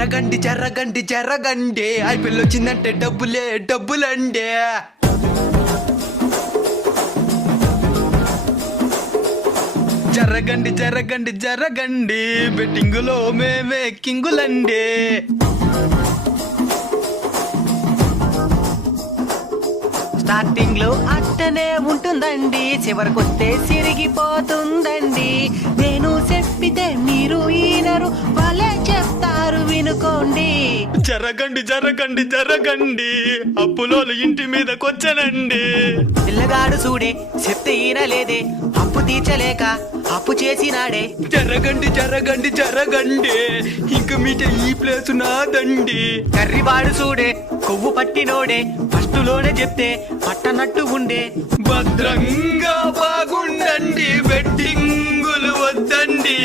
జరగండి జరగండి జరగండి ఐపీఎల్ వచ్చిందంటే డబ్బులండి. జరగండి జరగండి జరగండి బెట్టింగులో మేమే కింగులండి. స్టార్టింగ్ లో అట్టనే ఉంటుందండి, చివరికొస్తే సిరిగిపోతుందండి. నేను చెప్పితే మీరు ఈనరు, వాళ్ళే చెప్తారు వినుకోండి. జరగండి జరగండి జరగండి అప్పులోలు ఇంటి మీదకొచ్చనండి. పిల్లగాడు చూడే చెప్తే ఈనలేదే, అప్పు తీర్చలేక అప్పు చేసినాడే. జరగండి జరగండి జరగండి ఇంక మీట ఈ ప్లేసు నాదండి. కర్రివాడు చూడే కొవ్వు పట్టినోడే, ఫస్ట్ లోనే చెప్తే పట్టనట్టు ఉండే. భద్రంగా బాగుండండి బెట్టింగులు వద్దండి.